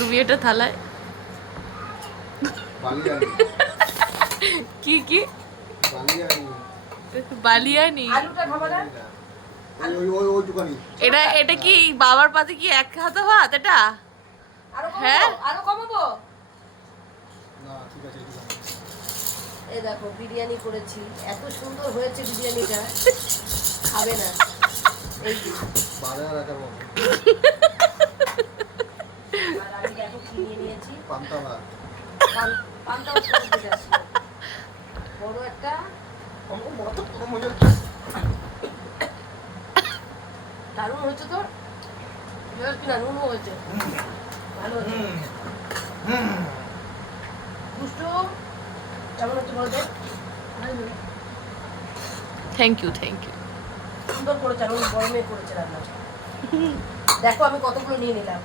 তুমি এটা থালায় কি কি বালিয়ানি? এটা এটা কি বাবার পাতে কি এক হাতে ভাত এটা? হ্যাঁ আরো কমাবো। এই দেখো বিরিয়ানি করেছি, এত সুন্দর হয়েছে বিরিয়ানিটা, খাবে না। এই আর আমি দেখো কি নিয়ে নিয়েছি, পান্তা ভাত। পান্তা ভাত বড় একটা দারুণ হয়েছে তো, কিনা নুন হয়েছে, ভালো হয়েছে। দুষ্টু কেমন হচ্ছে বলতে? থ্যাংক ইউ সুন্দর করেছে, আর গরমে করেছে রান্না। দেখো আমি কতগুলো নিয়ে নিলাম।